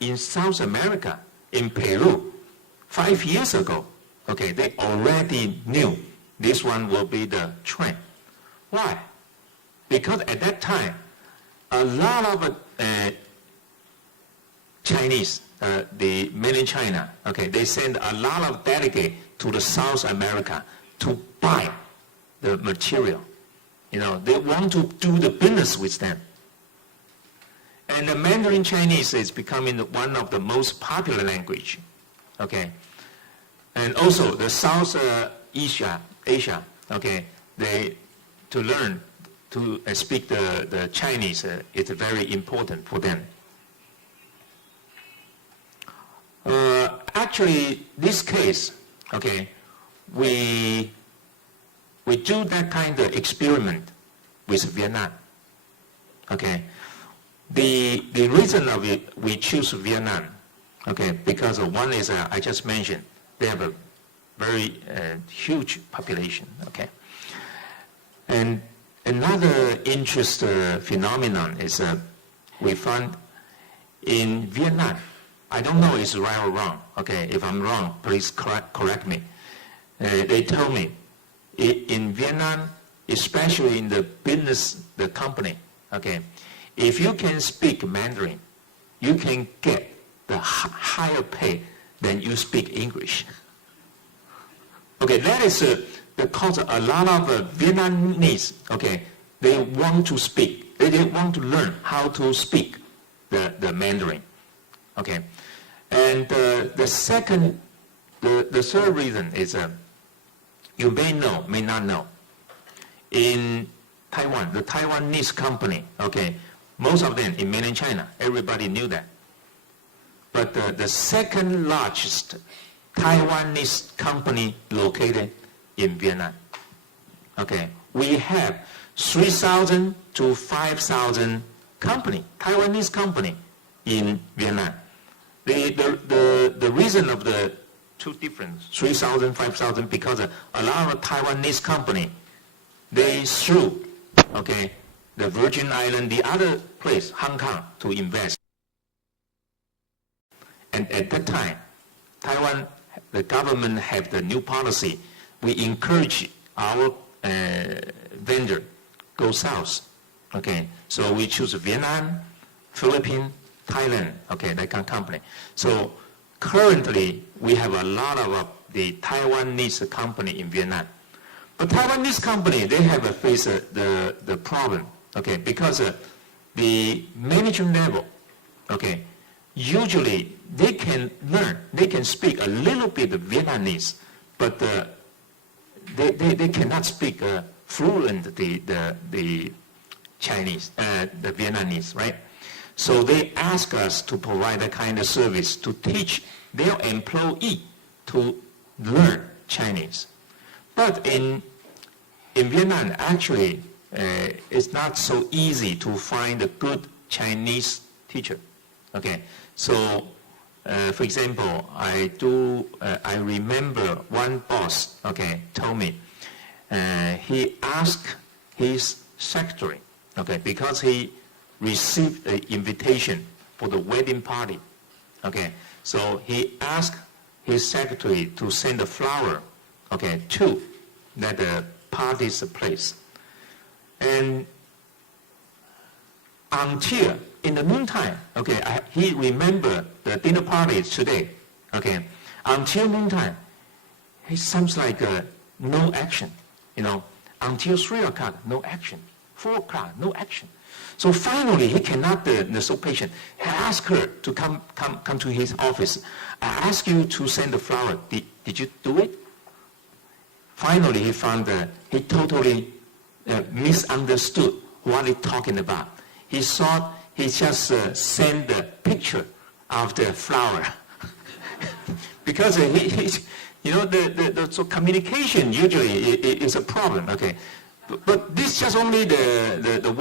in South America, in Peru, 5 years ago, okay, they already knew this one will be the trend. Why? Because at that time, a lot of Chinese, the mainland China, okay, they send a lot of delegates to the South America to buy the material. You know, they want to do the business with them. And the Mandarin Chinese is becoming one of the most popular language, okay. And also the South Asia, okay, to learn to speak the Chinese is very important for them. Actually, this case, okay, we do that kind of experiment with Vietnam, okay. The reason of it, we choose Vietnam, okay, because one is, I just mentioned, they have a very huge population, okay. And another interesting phenomenon is we found in Vietnam, I don't know if it's right or wrong, okay, if I'm wrong, please correct me. They told me, in Vietnam, especially in the business, the company, okay, if you can speak Mandarin, you can get the higher pay than you speak English. Okay, that is because a lot of Vietnamese, okay, they want to speak, they want to learn how to speak the Mandarin, okay. And the third reason is, you may know, may not know, in Taiwan, the Taiwanese company, okay, most of them in mainland China, everybody knew that. But the second largest Taiwanese company located in Vietnam. Okay, we have 3,000 to 5,000 company, Taiwanese company in Vietnam. The reason of the two different, 3,000, 5,000, because a lot of Taiwanese company, they threw, okay, the Virgin Island, the other place, Hong Kong, to invest. And at that time, Taiwan, the government have the new policy. We encourage our vendor go south. Okay, so we choose Vietnam, Philippines, Thailand. Okay, that kind of company. So currently, we have a lot of the Taiwanese company in Vietnam. But Taiwanese company, they have faced the problem. Okay, because the management level, okay, usually they can learn, they can speak a little bit of Vietnamese, but they cannot speak fluent the Chinese, the Vietnamese, right? So they ask us to provide a kind of service to teach their employee to learn Chinese. But in Vietnam, actually, it's not so easy to find a good Chinese teacher. Okay, so for example, I remember one boss, okay, told me he asked his secretary, okay, because he received an invitation for the wedding party, okay, so he asked his secretary to send a flower, okay, to that party's place. And until in the meantime, okay, he remembered the dinner party today, okay. Until noontime, it sounds like no action, you know. Until 3 o'clock, no action. 4 o'clock, no action. So finally, he cannot, so patient. He asked her to come to his office. I asked you to send the flower. Did you do it? Finally, he found he totally misunderstood what he's talking about. He thought he just sent the picture of the flower. Because you know, so communication usually is a problem, okay? But this is just only the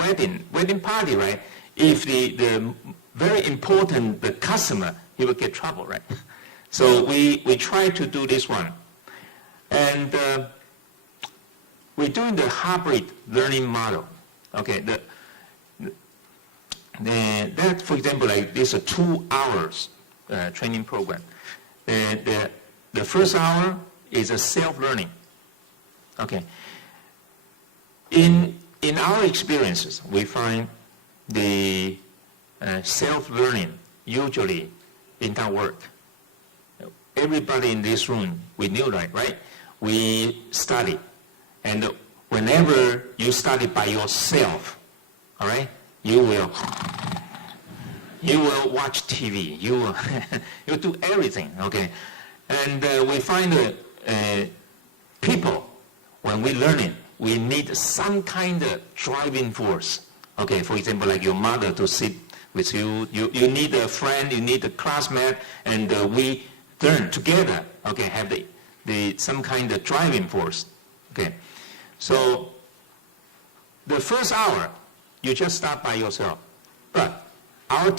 wedding party, right? If the very important, the customer, he will get trouble, right? So we try to do this one. And we're doing the hybrid learning model. Okay, That, for example, like this 2 hours training program. The first hour is a self-learning. Okay. In our experiences, we find the self-learning usually it not work. Everybody in this room, we knew that, right? We study, and whenever you study by yourself, all right, you will watch TV, you will you do everything, okay? And we find people, when we learn it, we need some kind of driving force. Okay, for example, like your mother to sit with you. You need a friend, you need a classmate, and we learn together. Okay, have the some kind of driving force. Okay, so the first hour you just start by yourself, but our